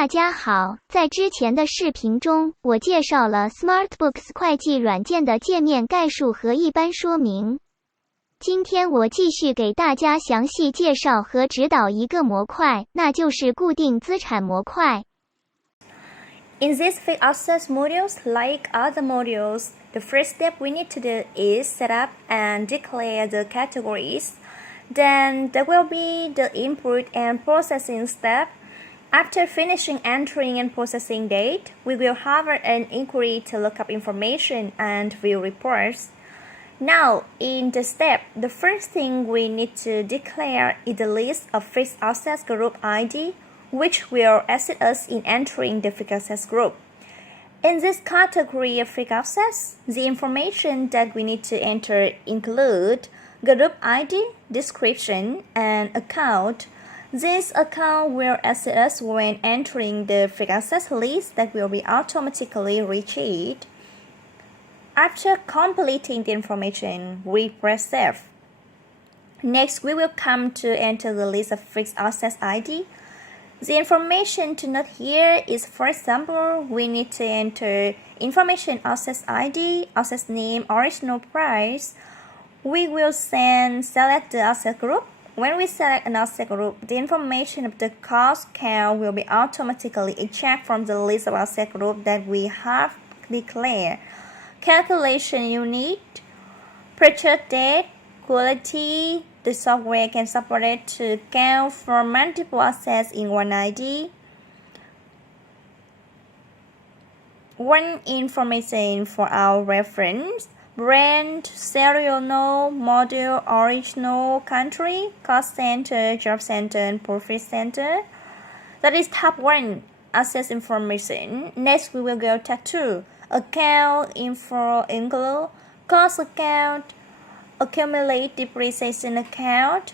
大家好，在之前的视频中，我介绍了 SmartBooks 会计软件的界面概述和一般说明。今天我继续给大家详细介绍和指导一个模块，那就是固定资产模块。In these fixed assets modules, like other modules, the first step we need to do is set up and declare the categories. Then there will be the input and processing step. After finishing entering and processing date, we will have an inquiry to look up information and view reports. Now, in the step, the first thing we need to declare is the list of fixed assets group ID, which will assist us in entering the fixed assets group. In this category of fixed assets, the information that we need to enter include group ID, description, and account. This account will assist us when entering the fixed assets list that will be automatically retrieved. After completing the information, we press Save. Next, we will come to enter the list of fixed assets ID. The information to note here is, for example, we need to enter information assets ID, assets name, original price. We will select the asset group. When we select an asset group, the information of the cost count will be automatically extracted from the list of asset group that we have declared. Calculation unit, purchase date, quality. The software can support it to count for multiple assets in one ID. One information for our reference: brand, serial number, model, original, country, cost center, job center, and profit center. That is tab 1, assets information. Next, we will go tab 2, account info include, cost account, accumulate depreciation account,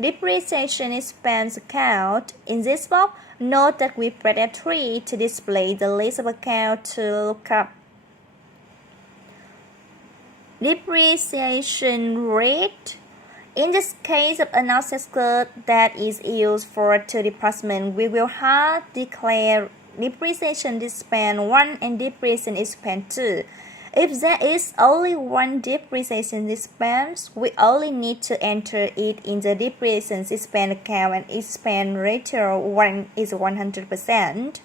depreciation expense account. In this box, note that we press F3 to display the list of accounts to look up. Depreciation rate. In this case of an asset group that is used for two departments, we will have declare depreciation expense 1 and depreciation expense 2. If there is only one depreciation expense, we only need to enter it in the depreciation expense account and expense ratio 1 is 100%.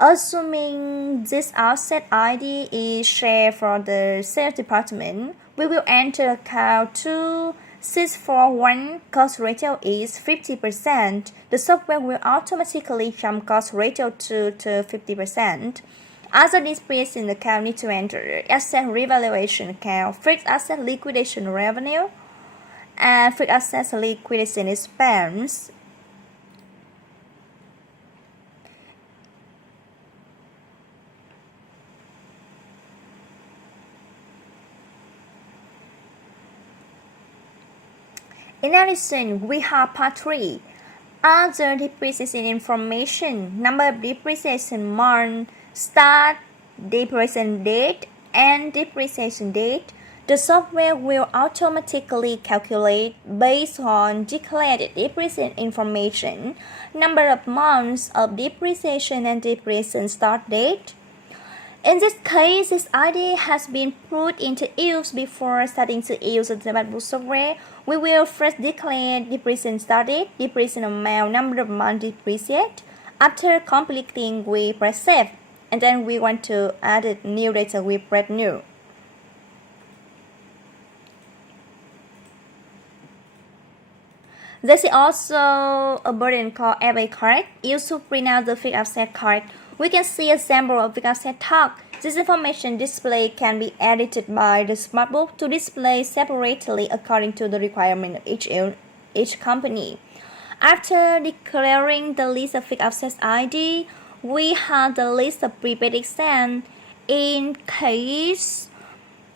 Assuming this asset ID is shared for the sales department, we will enter account 2641. Cost ratio is 50%. The software will automatically jump cost ratio to 50%. Other depreciation account need to enter asset revaluation account, fixed asset liquidation revenue, and fixed asset liquidation expense. In addition, we have part 3, other depreciation information, number of depreciation month, start, depreciation date, and depreciation date. The software will automatically calculate based on declared depreciation information, number of months of depreciation and depreciation start date. In this case, this ID has been put into use before starting to use the SmartBooks software. We will first declare depreciation start date, depreciation amount, number of months depreciate. After completing, we press Save. And then we want to add a new data, we press New. There is also a button called FA card used to print out the fixed asset card. We can see a sample of fixed asset tag. This information display can be edited by the SmartBook to display separately according to the requirement of each company. After declaring the list of fixed assets ID, we have the list of prepaid expense. In case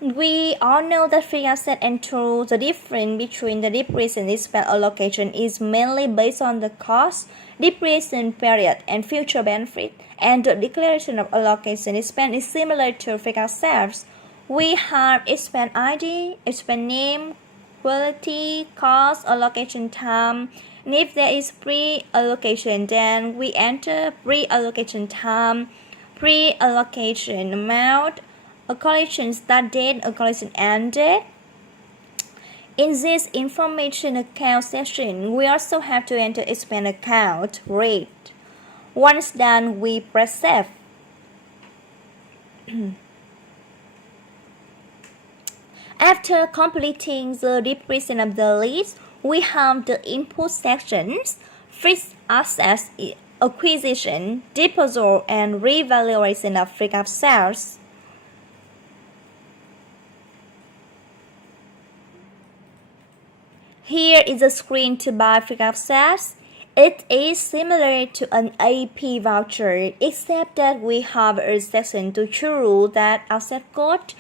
we all know that fixed asset entails the difference between the depreciation expense allocation is mainly based on the cost, depreciation period, and future benefit, and the declaration of allocation expense is similar to fixed assets. We have expense ID, expense name, quality, cost, allocation time, And if there is pre-allocation, then we enter pre-allocation time, pre-allocation amount, allocation start date, allocation end date. In this information account section, we also have to enter expense account rate. Once done, we press save. After completing the depreciation of the list, we have the input sections, fixed assets, acquisition, disposal, and revaluation of fixed assets. Here is a screen to buy fixed assets. It is similar to an AP voucher, except that we have a section to choose that asset code.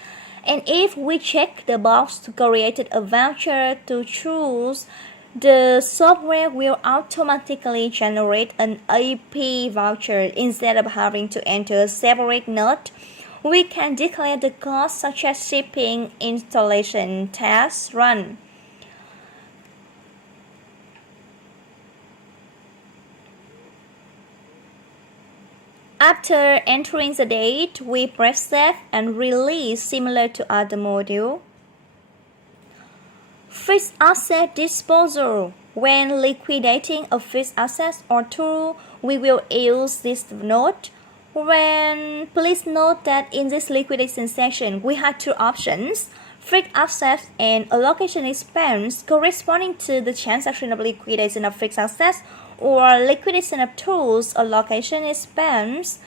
And if we check the box to create a voucher to choose, the software will automatically generate an AP voucher instead of having to enter a separate note. We can declare the costs such as shipping, installation, test run. After entering the date, we press save and release similar to other module. Fixed asset disposal. When liquidating a fixed asset or tool, we will use this note. Please note that in this liquidation section, we have two options, fixed assets and allocation expense corresponding to the transaction of liquidation of fixed assets or liquidation of tools allocation expense.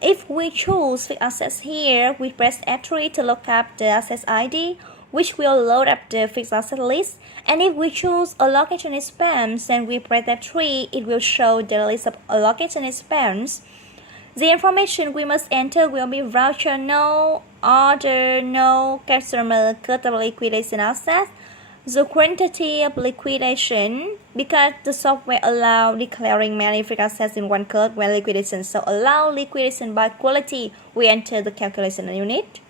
If we choose fixed assets here, we press F3 to look up the assets ID, which will load up the fixed asset list. And if we choose allocation expense, then we press F3, it will show the list of allocation expense. The information we must enter will be voucher no, order no, customer cut of liquidation assets, the quantity of liquidation, because the software allows declaring many fixed assets in one code when liquidation, so allow liquidation by quality, we enter the calculation unit.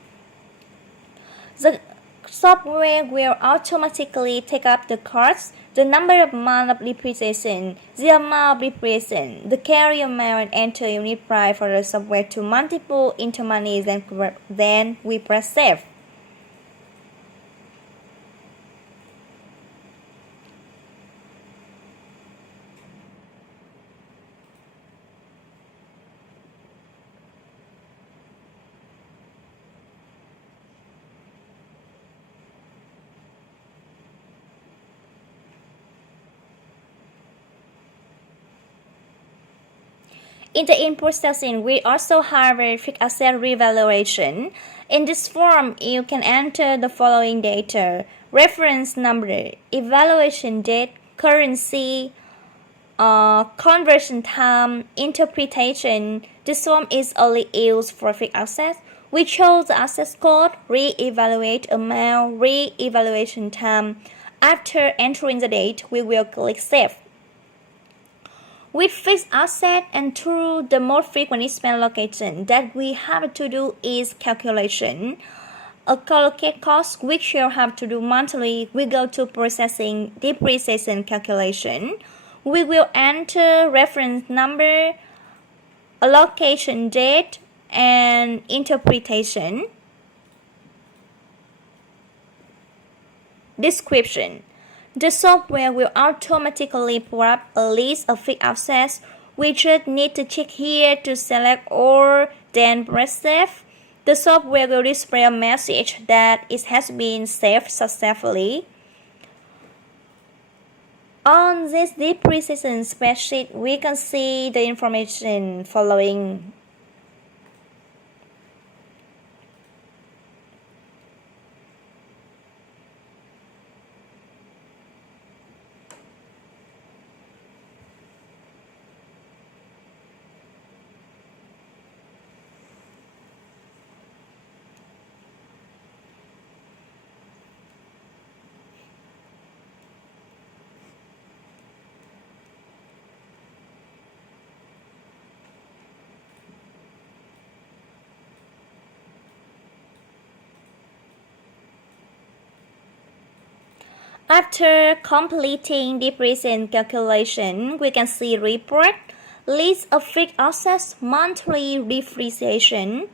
The software will automatically take up the costs, the number of months of depreciation, the amount of depreciation, the carry amount, and enter unit price for the software to multiple into money, then we press save. In the input section, we also have a fixed asset revaluation. In this form, you can enter the following data: reference number, evaluation date, currency, conversion time, interpretation. This form is only used for fixed assets. We chose the asset code, re-evaluate amount, re-evaluation time. After entering the date, we will click Save. With fixed asset and tool, the most frequent expense allocation that we have to do is calculation. Allocate cost, which you'll have to do monthly, we go to processing depreciation calculation. We will enter reference number, allocation date, and interpretation. Description. The software will automatically pull up a list of fixed assets. We just need to check here to select all, then press save. The software will display a message that it has been saved successfully. On this depreciation spreadsheet, we can see the information following. After completing depreciation calculation, we can see report list of fixed assets monthly depreciation